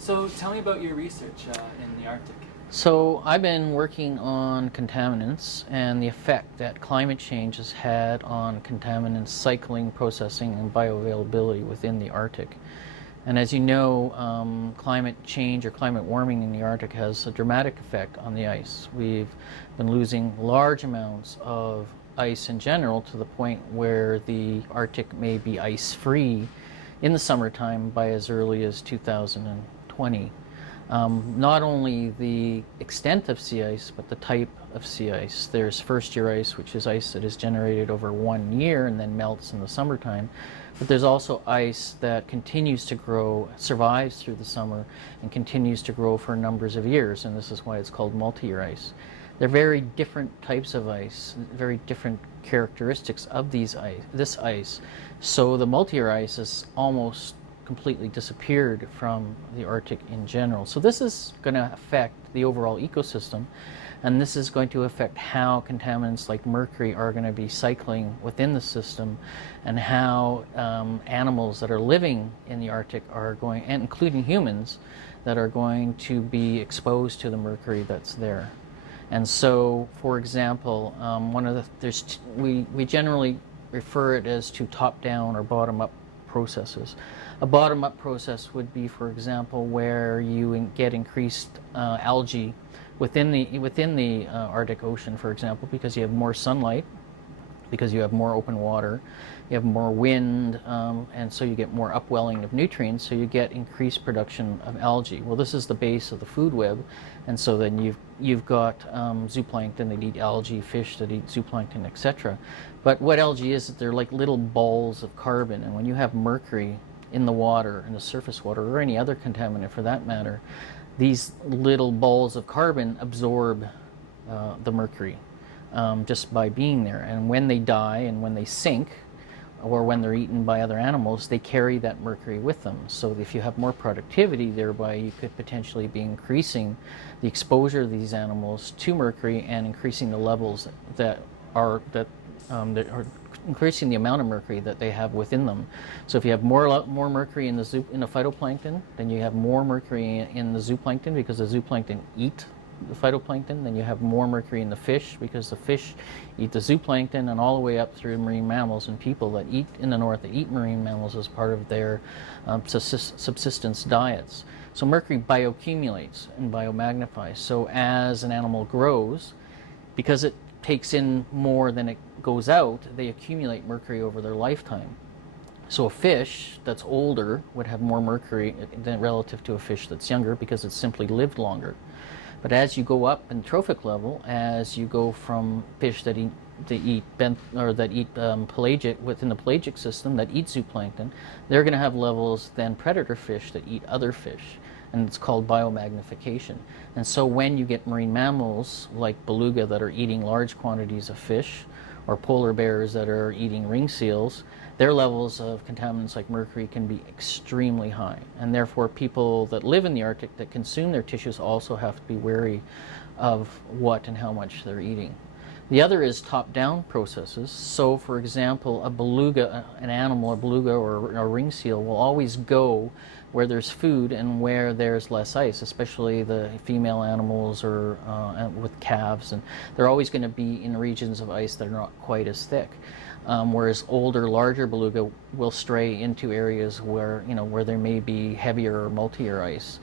So tell me about your research in the Arctic. So I've been working on contaminants and the effect that climate change has had on contaminant cycling, processing, and bioavailability within the Arctic. And as you know, climate change or climate warming in the Arctic has a dramatic effect on the ice. We've been losing large amounts of ice in general to the point where the Arctic may be ice-free in the summertime by as early as 2020. Not only the extent of sea ice, but the type of sea ice. There's first-year ice, which is ice that is generated over 1 year and then melts in the summertime. But there's also ice that continues to grow, survives through the summer, and continues to grow for numbers of years, and this is why it's called multi-year ice. They're very different types of ice, very different characteristics of this ice. So the multi-year ice is almost completely disappeared from the Arctic in general. So this is going to affect the overall ecosystem, and this is going to affect how contaminants like mercury are going to be cycling within the system, and how animals that are living in the Arctic are going, and including humans, that are going to be exposed to the mercury that's there. And so, for example, we generally refer it as to top-down or bottom-up processes. A bottom-up process would be, for example, where you get increased algae within the Arctic Ocean, for example, because you have more sunlight, because you have more open water, you have more wind, and so you get more upwelling of nutrients, so you get increased production of algae. Well, this is the base of the food web, and so then you've got zooplankton that eat algae, fish that eat zooplankton, etc. But what algae is, they're like little balls of carbon, and when you have mercury in the water, in the surface water, or any other contaminant for that matter, these little balls of carbon absorb the mercury just by being there. And when they die and when they sink, or when they're eaten by other animals, they carry that mercury with them. So if you have more productivity, thereby you could potentially be increasing the exposure of these animals to mercury and increasing the levels that are increasing the amount of mercury that they have within them. So if you have more mercury in the phytoplankton, then you have more mercury in the zooplankton, because the zooplankton eat the phytoplankton. Then you have more mercury in the fish, because the fish eat the zooplankton, and all the way up through marine mammals and people that eat in the north, that eat marine mammals as part of their subsistence diets. So mercury bioaccumulates and biomagnifies. So as an animal grows, because it takes in more than it goes out, they accumulate mercury over their lifetime. So a fish that's older would have more mercury than relative to a fish that's younger, because it's simply lived longer. But as you go up in trophic level, as you go from fish that eat pelagic, within the pelagic system, that eat zooplankton, they're going to have levels than predator fish that eat other fish, and it's called biomagnification. And so when you get marine mammals like beluga that are eating large quantities of fish, or polar bears that are eating ring seals, their levels of contaminants like mercury can be extremely high. And therefore people that live in the Arctic that consume their tissues also have to be wary of what and how much they're eating. The other is top-down processes. So for example, a beluga, an animal, a beluga or a ring seal, will always go where there's food and where there's less ice, especially the female animals or with calves, and they're always going to be in regions of ice that are not quite as thick. Whereas older, larger beluga will stray into areas where, where there may be heavier or multi-year ice.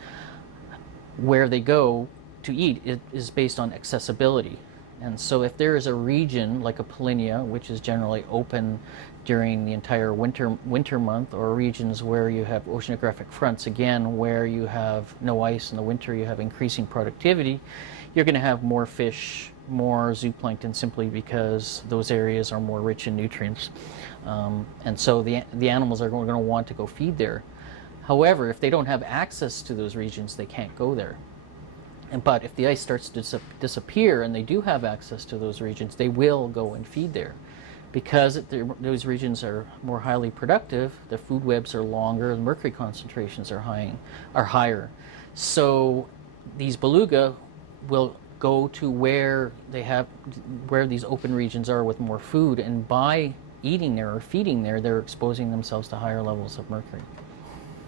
Where they go to eat is based on accessibility. And so if there is a region like a polynya, which is generally open during the entire winter month, or regions where you have oceanographic fronts, again, where you have no ice in the winter, you have increasing productivity, you're going to have more fish, more zooplankton, simply because those areas are more rich in nutrients. And so the animals are going to want to go feed there. However, if they don't have access to those regions, they can't go there. But if the ice starts to disappear and they do have access to those regions, they will go and feed there. Because those regions are more highly productive, the food webs are longer, the mercury concentrations are higher. So these beluga will go to where these open regions are with more food, and by eating there or feeding there, they're exposing themselves to higher levels of mercury.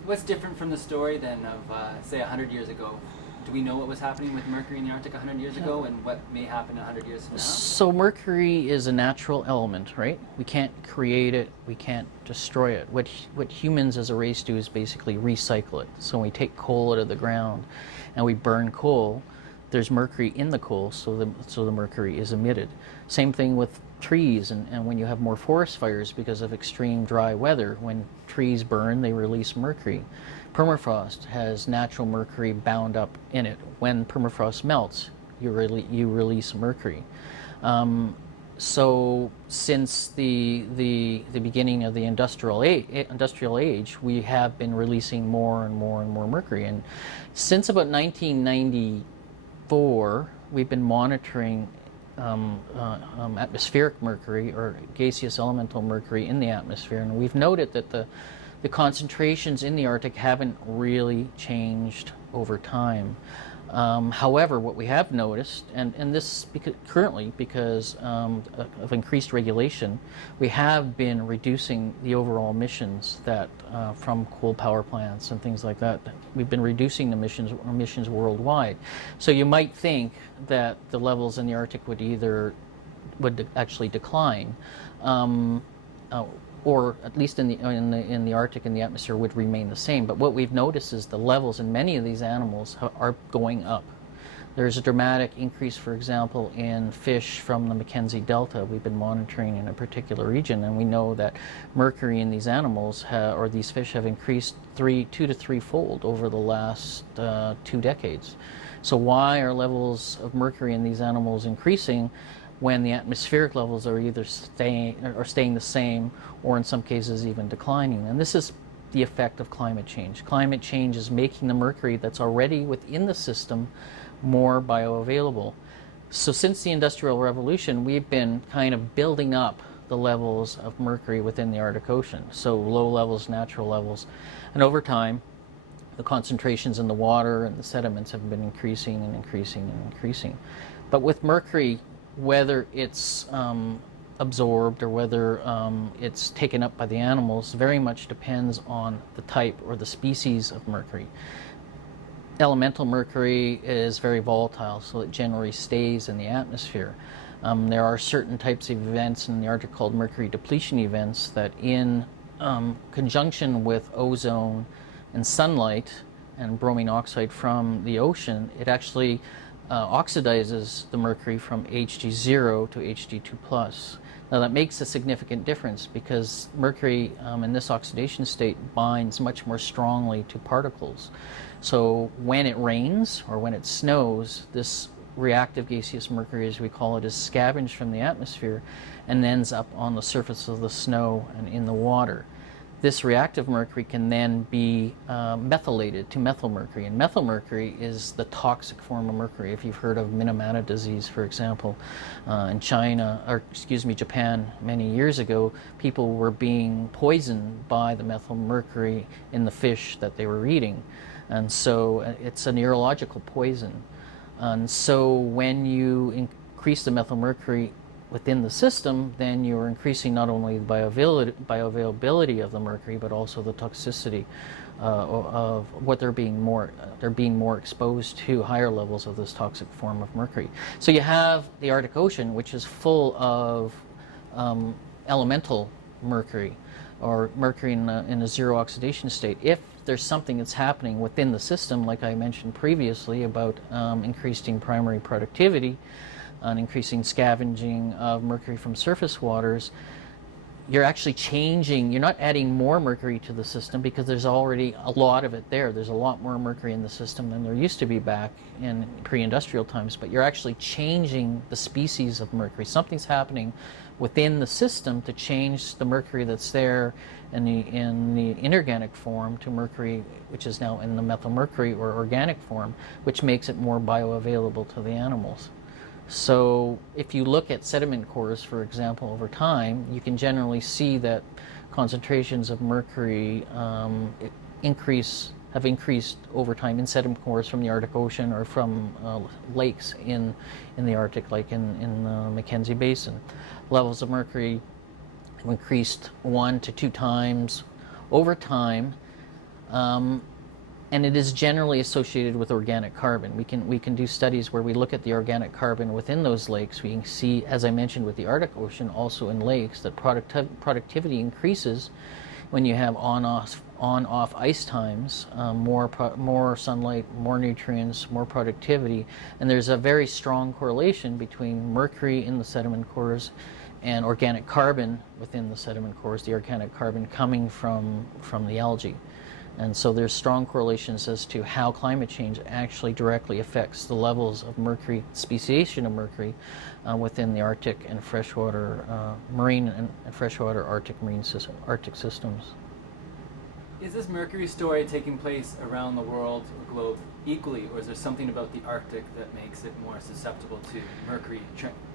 what's different from the story then of, say, 100 years ago? Do we know what was happening with mercury in the Arctic 100 years ago and what may happen 100 years from now? So mercury is a natural element, right? We can't create it, we can't destroy it. What humans as a race do is basically recycle it. So when we take coal out of the ground and we burn coal, there's mercury in the coal, so the mercury is emitted. Same thing with trees, and when you have more forest fires because of extreme dry weather, when trees burn, they release mercury. Permafrost has natural mercury bound up in it. When permafrost melts, you release mercury. So since the beginning of the industrial age, we have been releasing more and more and more mercury. And since about 1994, we've been monitoring atmospheric mercury or gaseous elemental mercury in the atmosphere, and we've noted that the concentrations in the Arctic haven't really changed over time. However, what we have noticed, and this currently because of increased regulation, we have been reducing the overall emissions that from coal power plants and things like that. We've been reducing the emissions worldwide. So you might think that the levels in the Arctic would actually decline. Or at least in the Arctic and the atmosphere would remain the same. But what we've noticed is the levels in many of these animals are going up. There's a dramatic increase, for example, in fish from the Mackenzie Delta. We've been monitoring in a particular region, and we know that mercury in these animals or these fish have increased 2 to 3-fold over the last 2 decades. So why are levels of mercury in these animals increasing when the atmospheric levels are either staying the same or in some cases even declining? And this is the effect of climate change. Climate change is making the mercury that's already within the system more bioavailable. So since the Industrial Revolution, we've been kind of building up the levels of mercury within the Arctic Ocean. So low levels, natural levels. And over time, the concentrations in the water and the sediments have been increasing and increasing and increasing. But with mercury, whether it's absorbed or whether it's taken up by the animals very much depends on the type or the species of mercury. Elemental mercury is very volatile, so it generally stays in the atmosphere. There are certain types of events in the Arctic called mercury depletion events that in conjunction with ozone and sunlight and bromine oxide from the ocean, it actually oxidizes the mercury from Hg0 to Hg2+. Now that makes a significant difference because mercury in this oxidation state binds much more strongly to particles. So when it rains or when it snows, this reactive gaseous mercury, as we call it, is scavenged from the atmosphere and ends up on the surface of the snow and in the water. This reactive mercury can then be methylated to methylmercury, and methylmercury is the toxic form of mercury. If you've heard of Minamata disease, for example, in Japan many years ago, people were being poisoned by the methylmercury in the fish that they were eating, and so it's a neurological poison. And so when you increase the methylmercury within the system, then you're increasing not only the bioavailability of the mercury, but also the toxicity of what they're being more exposed to higher levels of this toxic form of mercury. So you have the Arctic Ocean, which is full of elemental mercury, or mercury in a zero oxidation state. If there's something that's happening within the system, like I mentioned previously about increasing primary productivity, on increasing scavenging of mercury from surface waters, you're actually changing, you're not adding more mercury to the system because there's already a lot of it there. There's a lot more mercury in the system than there used to be back in pre-industrial times, but you're actually changing the species of mercury. Something's happening within the system to change the mercury that's there in the inorganic form to mercury, which is now in the methylmercury or organic form, which makes it more bioavailable to the animals. So if you look at sediment cores, for example, over time, you can generally see that concentrations of mercury have increased over time in sediment cores from the Arctic Ocean or from lakes in the Arctic, like in the Mackenzie Basin. Levels of mercury have increased 1 to 2 times over time. And it is generally associated with organic carbon. We can do studies where we look at the organic carbon within those lakes. We can see, as I mentioned with the Arctic Ocean, also in lakes, that productivity increases when you have on-off ice times, more sunlight, more nutrients, more productivity, and there's a very strong correlation between mercury in the sediment cores and organic carbon within the sediment cores, the organic carbon coming from the algae. And so there's strong correlations as to how climate change actually directly affects the levels of mercury, speciation of mercury within the Arctic and freshwater marine and freshwater Arctic systems. Is this mercury story taking place around the world or globe equally, or is there something about the Arctic that makes it more susceptible to mercury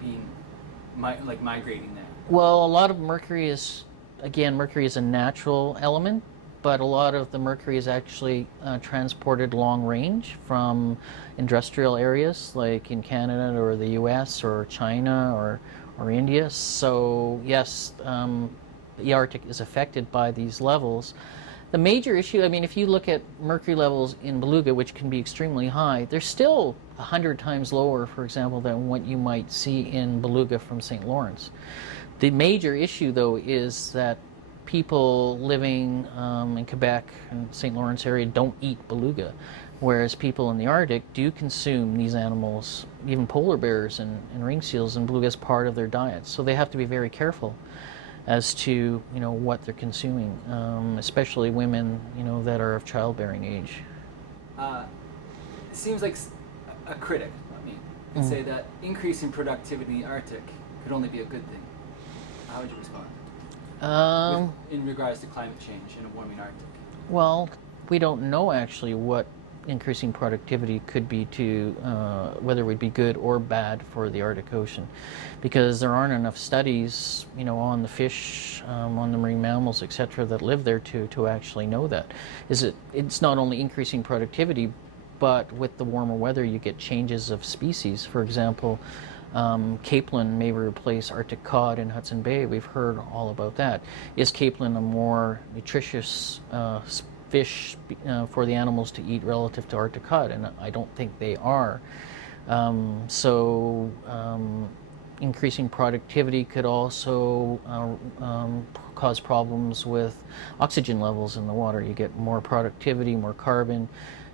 being migrating there? Well, a lot of mercury is a natural element, but a lot of the mercury is actually transported long range from industrial areas like in Canada or the US or China or India. So yes, the Arctic is affected by these levels. The major issue, I mean, if you look at mercury levels in Beluga, which can be extremely high, they're still 100 times lower, for example, than what you might see in Beluga from St. Lawrence. The major issue, though, is that people living in Quebec and St. Lawrence area don't eat beluga, whereas people in the Arctic do consume these animals, even polar bears and ring seals, and beluga as part of their diet. So they have to be very careful as to what they're consuming, especially women that are of childbearing age. It seems like a critic, could say that increasing productivity in the Arctic could only be a good thing. How would you respond? In regards to climate change in a warming Arctic? Well, we don't know actually what increasing productivity could be to whether it would be good or bad for the Arctic Ocean, because there aren't enough studies on the fish, on the marine mammals, etc., that live there to actually know that. It's not only increasing productivity, but with the warmer weather you get changes of species. For example, capelin may replace Arctic cod in Hudson Bay. We've heard all about that. Is capelin a more nutritious fish for the animals to eat relative to Arctic cod? And I don't think they are. Increasing productivity could also cause problems with oxygen levels in the water. You get more productivity, more carbon,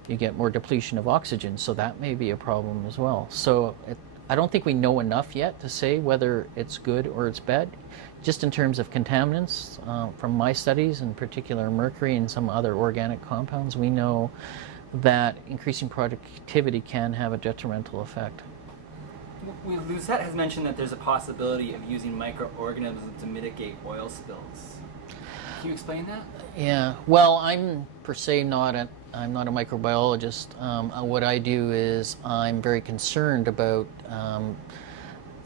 you get more depletion of oxygen, so that may be a problem as well. So I don't think we know enough yet to say whether it's good or it's bad. Just in terms of contaminants, from my studies, in particular mercury and some other organic compounds, we know that increasing productivity can have a detrimental effect. Lucette has mentioned that there's a possibility of using microorganisms to mitigate oil spills. Can you explain that? Yeah, well, I'm per se not a microbiologist. What I do is I'm very concerned about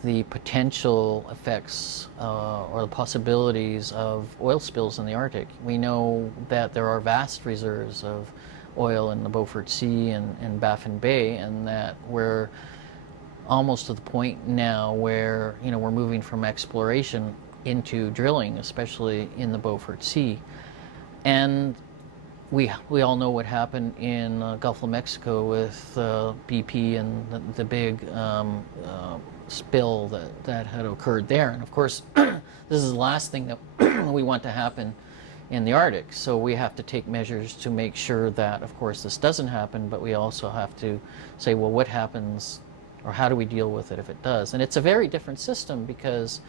the potential effects or the possibilities of oil spills in the Arctic. We know that there are vast reserves of oil in the Beaufort Sea and Baffin Bay, and that we're almost to the point now where we're moving from exploration into drilling, especially in the Beaufort Sea. And we all know what happened in Gulf of Mexico with BP and the big spill that had occurred there. And of course, this is the last thing that we want to happen in the Arctic. So we have to take measures to make sure that, of course, this doesn't happen, but we also have to say, well, what happens, or how do we deal with it if it does? And it's a very different system, because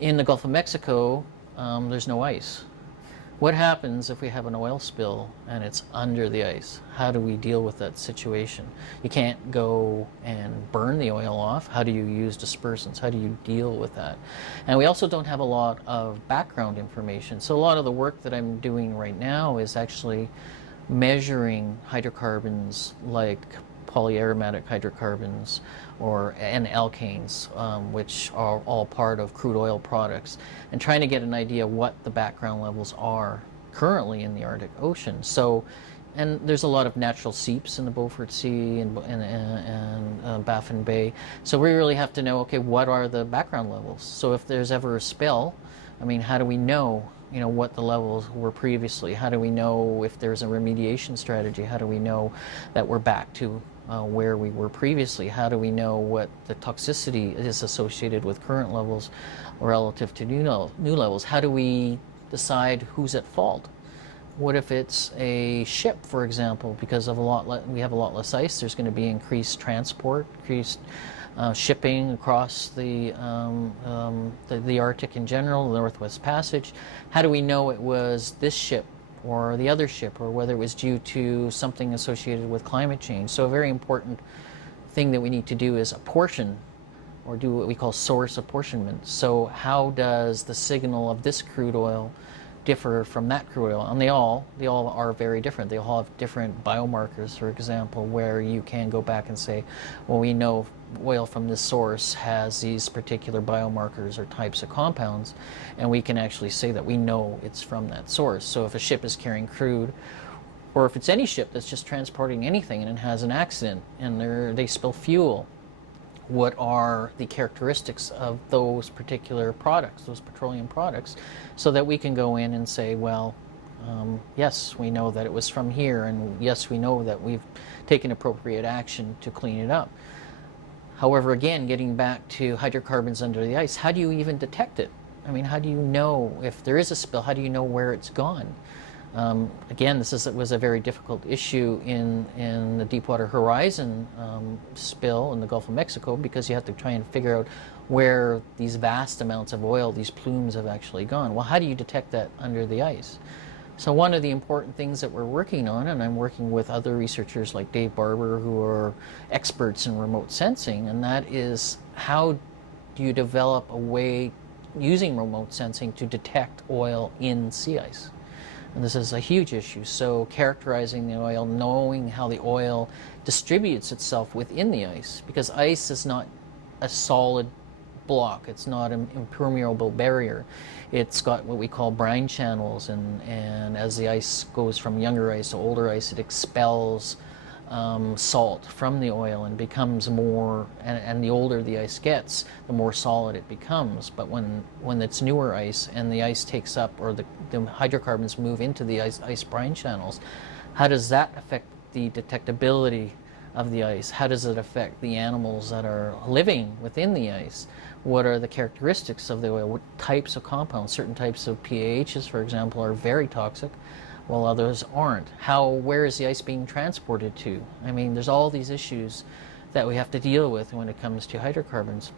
in the Gulf of Mexico, there's no ice. What happens if we have an oil spill and it's under the ice? How do we deal with that situation? You can't go and burn the oil off. How do you use dispersants? How do you deal with that? And we also don't have a lot of background information. So a lot of the work that I'm doing right now is actually measuring hydrocarbons like polyaromatic hydrocarbons and alkanes, which are all part of crude oil products, and trying to get an idea what the background levels are currently in the Arctic Ocean. So, and there's a lot of natural seeps in the Beaufort Sea and Baffin Bay. So we really have to know, okay, what are the background levels? So if there's ever a spill, I mean, how do we know what the levels were previously? How do we know if there's a remediation strategy? How do we know that we're back to where we were previously? How do we know what the toxicity is associated with current levels relative to new levels? How do we decide who's at fault? What if it's a ship, for example, because of we have a lot less ice, there's going to be increased transport, increased shipping across the Arctic in general, the Northwest Passage. How do we know it was this ship or the other ship, or whether it was due to something associated with climate change? So a very important thing that we need to do is apportion, or do what we call source apportionment. So how does the signal of this crude oil differ from that crude oil? And they all are very different. They all have different biomarkers, for example, where you can go back and say, well, we know oil from this source has these particular biomarkers or types of compounds, and we can actually say that we know it's from that source. So if a ship is carrying crude, or if it's any ship that's just transporting anything and it has an accident and they spill fuel, what are the characteristics of those particular products, those petroleum products, so that we can go in and say, well, yes, we know that it was from here, and yes, we know that we've taken appropriate action to clean it up. However, again, getting back to hydrocarbons under the ice, how do you even detect it? I mean, how do you know if there is a spill? How do you know where it's gone? Again, was a very difficult issue in the Deepwater Horizon spill in the Gulf of Mexico, because you have to try and figure out where these vast amounts of oil, these plumes, have actually gone. Well, how do you detect that under the ice? So one of the important things that we're working on, and I'm working with other researchers like Dave Barber, who are experts in remote sensing, and that is, how do you develop a way using remote sensing to detect oil in sea ice? And this is a huge issue. So characterizing the oil, knowing how the oil distributes itself within the ice, because ice is not a solid block. It's not an impermeable barrier. It's got what we call brine channels, and as the ice goes from younger ice to older ice, it expels salt from the oil and becomes more, and the older the ice gets, the more solid it becomes. But when it's newer ice and the ice takes up, or the hydrocarbons move into the ice brine channels, how does that affect the detectability of the ice? How does it affect the animals that are living within the ice? What are the characteristics of the oil? What types of compounds? Certain types of PAHs, for example, are very toxic, while others aren't. Where is the ice being transported to? I mean, there's all these issues that we have to deal with when it comes to hydrocarbons.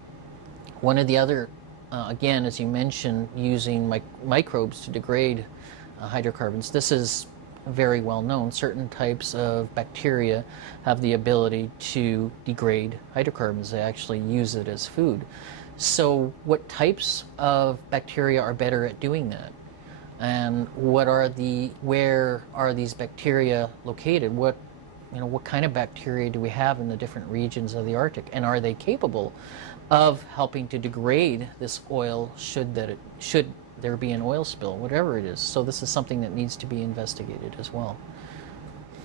One of the other, again, as you mentioned, using microbes to degrade hydrocarbons. This is very well known. Certain types of bacteria have the ability to degrade hydrocarbons. They actually use it as food. So what types of bacteria are better at doing that? And where are these bacteria located? What kind of bacteria do we have in the different regions of the Arctic? And are they capable of helping to degrade this oil should there be an oil spill, whatever it is? So this is something that needs to be investigated as well.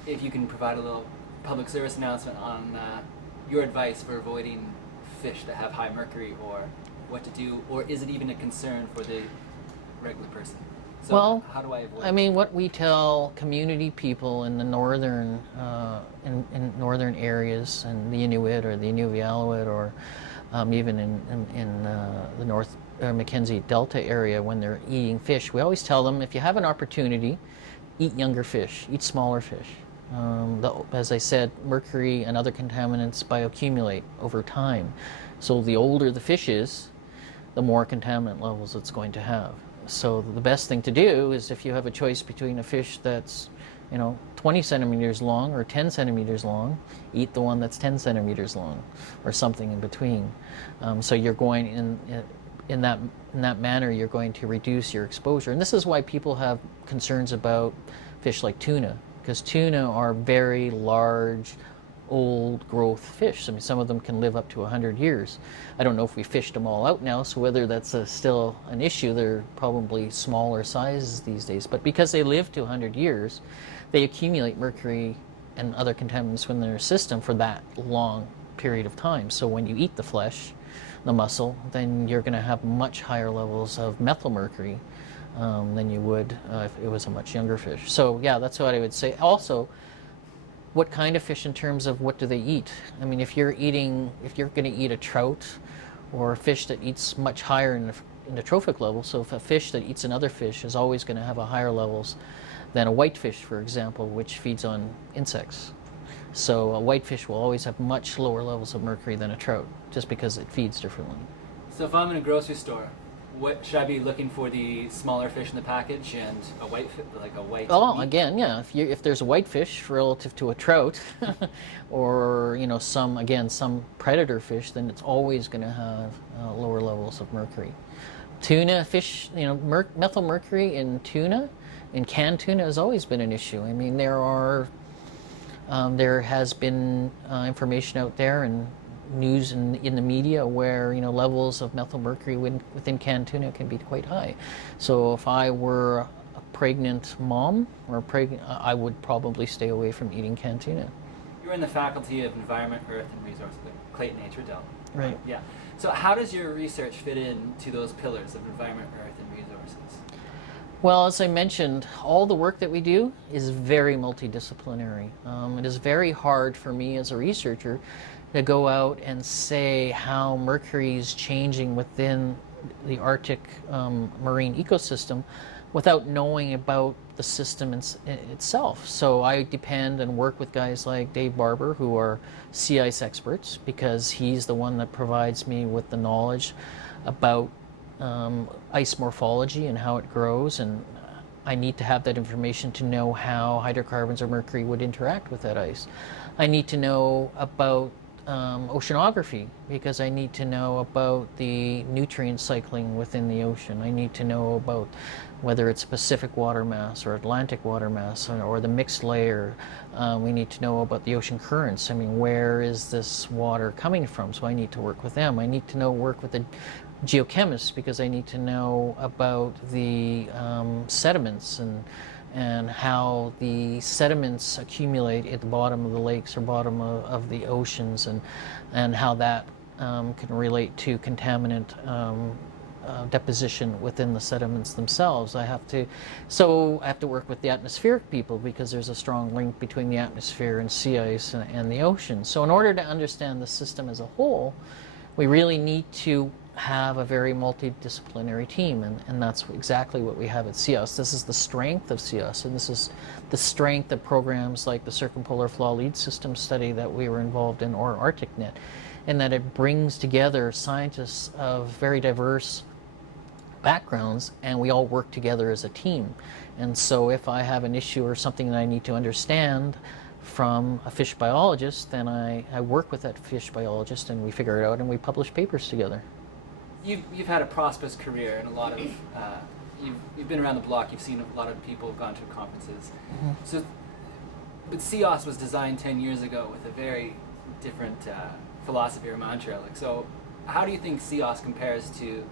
If you can provide a little public service announcement on your advice for avoiding fish that have high mercury, or what to do, or is it even a concern for the regular person? So well, how do I avoid I mean, what we tell community people in the northern in northern areas, and the Inuit or the Inuvialuit, or even in the North Mackenzie Delta area, when they're eating fish, we always tell them, if you have an opportunity, eat younger fish, eat smaller fish. As I said, mercury and other contaminants bioaccumulate over time. So the older the fish is, the more contaminant levels it's going to have. So the best thing to do is, if you have a choice between a fish that's 20 centimeters long or 10 centimeters long, eat the one that's 10 centimeters long, or something in between. So you're going in that manner, you're going to reduce your exposure. And this is why people have concerns about fish like tuna, because tuna are very large, old growth fish. I mean, some of them can live up to 100 years. I don't know if we fished them all out now, so whether that's still an issue. They're probably smaller sizes these days, but because they live to 100 years, they accumulate mercury and other contaminants in their system for that long period of time. So when you eat the flesh, the muscle, then you're going to have much higher levels of methylmercury than you would if it was a much younger fish. So yeah, that's what I would say. Also, what kind of fish in terms of what do they eat? I mean, if you're going to eat a trout or a fish that eats much higher in the trophic level, so if a fish that eats another fish is always going to have a higher levels than a whitefish, for example, which feeds on insects. So a whitefish will always have much lower levels of mercury than a trout, just because it feeds differently. So if I'm in a grocery store, what should I be looking for? The smaller fish in the package and a white white. Oh, meat? again, yeah. If there's a whitefish relative to a trout, or some predator fish, then it's always going to have lower levels of mercury. Tuna fish, methyl mercury in tuna, in canned tuna, has always been an issue. I mean, there has been information out there and news in the media where levels of methyl mercury within canned tuna can be quite high. So if I were a pregnant mom or I would probably stay away from eating canned tuna. You're in the Faculty of Environment, Earth and Resources, Clayton H. Riddell. Right. Yeah. So how does your research fit into those pillars of environment, earth, and resources? Well, as I mentioned, all the work that we do is very multidisciplinary. It is very hard for me as a researcher to go out and say how mercury is changing within the Arctic marine ecosystem without knowing about the system itself. So I depend and work with guys like Dave Barber, who are sea ice experts, because he's the one that provides me with the knowledge about ice morphology and how it grows, and I need to have that information to know how hydrocarbons or mercury would interact with that ice. I need to know about oceanography, because I need to know about the nutrient cycling within the ocean. I need to know about whether it's Pacific water mass or Atlantic water mass or the mixed layer. We need to know about the ocean currents. I mean, where is this water coming from? So I need to work with them. I need to work with the geochemists, because I need to know about the sediments and how the sediments accumulate at the bottom of the lakes or bottom of the oceans, and how that can relate to contaminant deposition within the sediments themselves. I have to work with the atmospheric people, because there's a strong link between the atmosphere and sea ice and the ocean. So in order to understand the system as a whole, we really need to have a very multidisciplinary team, and that's exactly what we have at CIOS. This is the strength of CIOS, and this is the strength of programs like the Circumpolar Flaw Lead System study that we were involved in, or ArcticNet, in that it brings together scientists of very diverse backgrounds, and we all work together as a team. And so if I have an issue or something that I need to understand from a fish biologist, then I work with that fish biologist, and we figure it out, and we publish papers together. You've had a prosperous career, and a lot of you've been around the block. You've seen a lot of people have gone to conferences. Mm-hmm. So, but CIOS was designed 10 years ago with a very different philosophy or mantra. So, how do you think CIOS compares to,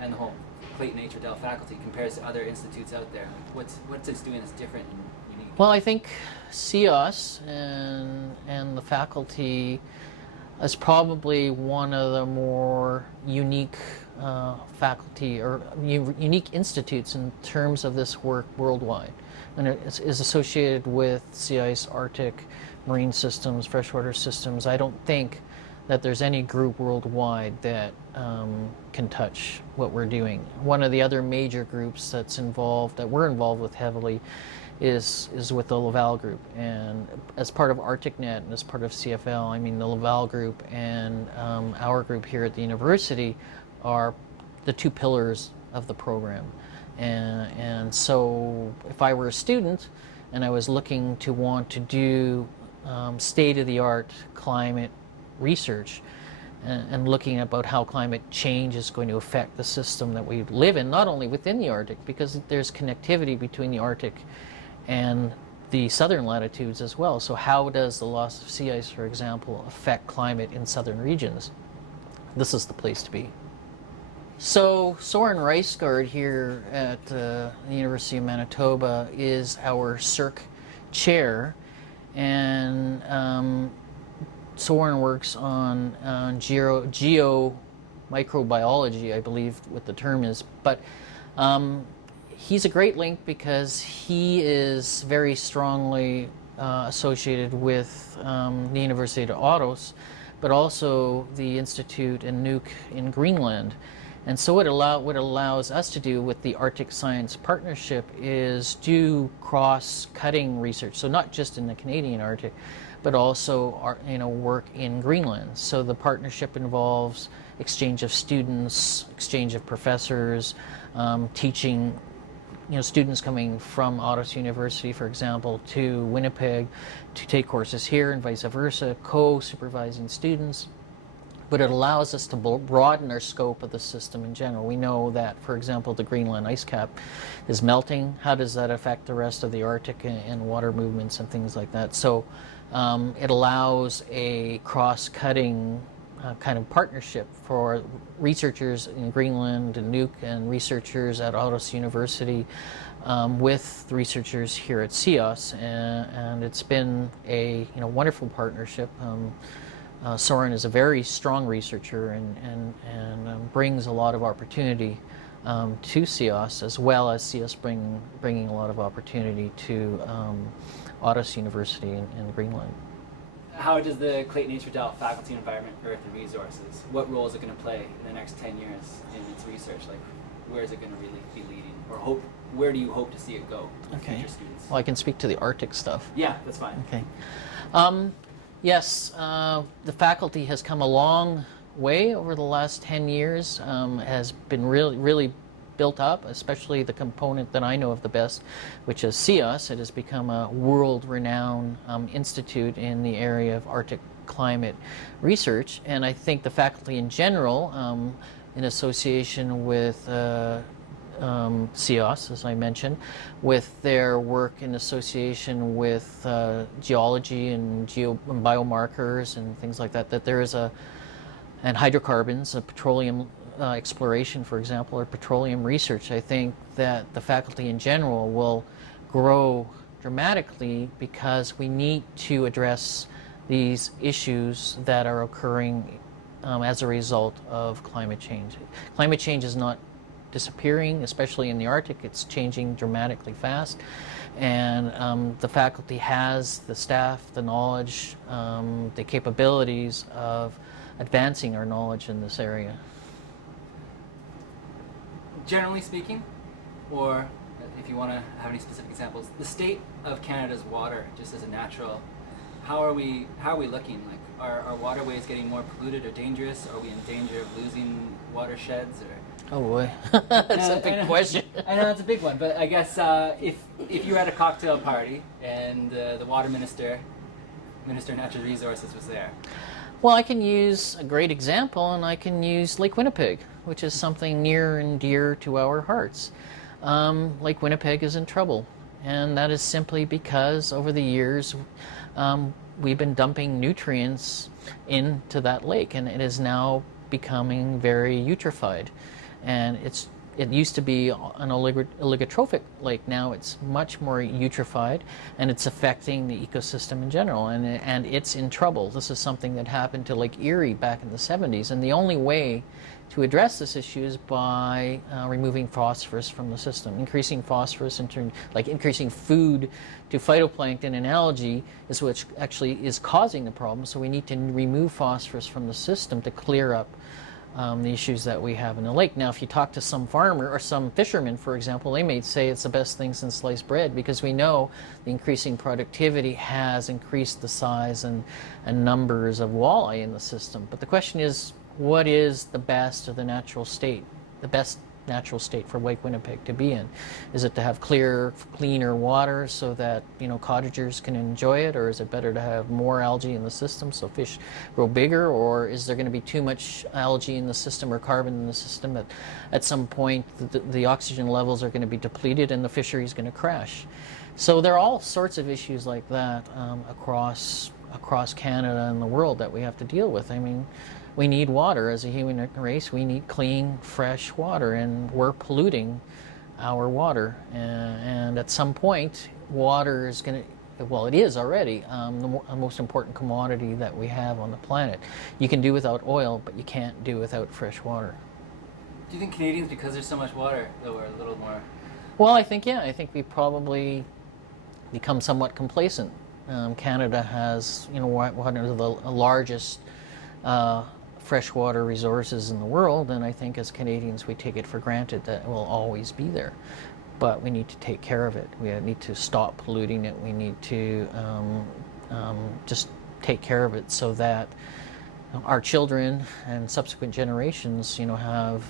and the whole Clayton H. Riddell faculty compares to other institutes out there? What's it's doing that's different and unique? Well, I think CIOS and the faculty is probably one of the more unique faculty or unique institutes in terms of this work worldwide. And it is associated with sea ice, Arctic, marine systems, freshwater systems. I don't think that there's any group worldwide that can touch what we're doing. One of the other major groups that we're involved with heavily is with the Laval group, and as part of ArcticNet and as part of CFL, I mean, the Laval group and our group here at the university are the two pillars of the program. And so if I were a student and I was looking to want to do state-of-the-art climate research and looking about how climate change is going to affect the system that we live in, not only within the Arctic, because there's connectivity between the Arctic and the southern latitudes as well. So how does the loss of sea ice, for example, affect climate in southern regions? This is the place to be. So Soren Reisgaard here at the University of Manitoba is our CERC chair, and Soren works on geomicrobiology, I believe what the term is, but he's a great link because he is very strongly associated with the University of Aarhus, but also the Institute in Nuuk in Greenland. And so what allows us to do with the Arctic Science Partnership is do cross-cutting research. So not just in the Canadian Arctic, but also work in Greenland. So the partnership involves exchange of students, exchange of professors, teaching, students coming from Aarhus University, for example, to Winnipeg to take courses here and vice versa, co-supervising students. But it allows us to broaden our scope of the system in general. We know that, for example, the Greenland ice cap is melting. How does that affect the rest of the Arctic and water movements and things like that? So it allows a cross-cutting kind of partnership for researchers in Greenland and Nuuk and researchers at Aarhus University with the researchers here at CIOS, and it's been a wonderful partnership. Soren is a very strong researcher and brings a lot of opportunity to CIOS, as well as CIOS bringing a lot of opportunity to Aarhus University in Greenland. How does the Clayton H. Riddell Faculty of Environment, Earth and Resources, what role is it going to play in the next 10 years in its research? Like, where is it going to really be leading? Or where do you hope to see it go with future students? Well, I can speak to the Arctic stuff. Yeah, that's fine. Okay. Yes, the faculty has come a long way over the last 10 years, has been really built up, especially the component that I know of the best, which is CIOS. It has become a world-renowned institute in the area of Arctic climate research, and I think the faculty in general, in association with CIOS, as I mentioned, with their work in association with geology and biomarkers and things like that, that there is and hydrocarbons, petroleum exploration, for example, or petroleum research. I think that the faculty in general will grow dramatically because we need to address these issues that are occurring as a result of climate change. Climate change is not disappearing, especially in the Arctic. It's changing dramatically fast, and the faculty has the staff, the knowledge, the capabilities of advancing our knowledge in this area. Generally speaking, or if you want to have any specific examples, the state of Canada's water, just as a natural, how are we looking? Like, are waterways getting more polluted or dangerous? Are we in danger of losing watersheds? Or oh boy, that's a big question. I know it's a big one, but I guess if you were at a cocktail party and the water minister of Natural Resources was there. Well, I can use a great example, and I can use Lake Winnipeg, which is something near and dear to our hearts. Lake Winnipeg is in trouble, and that is simply because over the years we've been dumping nutrients into that lake, and it is now becoming very eutrophied. And it used to be an oligotrophic lake. Now it's much more eutrophied, and it's affecting the ecosystem in general, and it's in trouble. This is something that happened to Lake Erie back in the 70s, and the only way to address this issue is by removing phosphorus from the system. Increasing phosphorus, increasing food to phytoplankton and algae is what actually is causing the problem. So we need to remove phosphorus from the system to clear up the issues that we have in the lake. Now, if you talk to some farmer or some fisherman, for example, they may say it's the best thing since sliced bread, because we know the increasing productivity has increased the size and numbers of walleye in the system. But the question is, what is the best of the natural state, the best natural state for Lake Winnipeg to be in? Is it to have cleaner water so that cottagers can enjoy it, or is it better to have more algae in the system so fish grow bigger, or is there going to be too much algae in the system or carbon in the system that at some point the oxygen levels are going to be depleted and the fishery is going to crash? So there are all sorts of issues like that across Canada and the world that we have to deal with. I mean, we need water as a human race. We need clean, fresh water, and we're polluting our water. And at some point, water is going to, well, it is already the most important commodity that we have on the planet. You can do without oil, but you can't do without fresh water. Do you think Canadians, because there's so much water, though, are a little more Well, I think we probably become somewhat complacent. Canada has, one of the largest freshwater resources in the world, and I think as Canadians we take it for granted that it will always be there. But we need to take care of it. We need to stop polluting it. We need to just take care of it so that our children and subsequent generations, have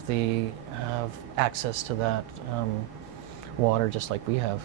access to that water just like we have.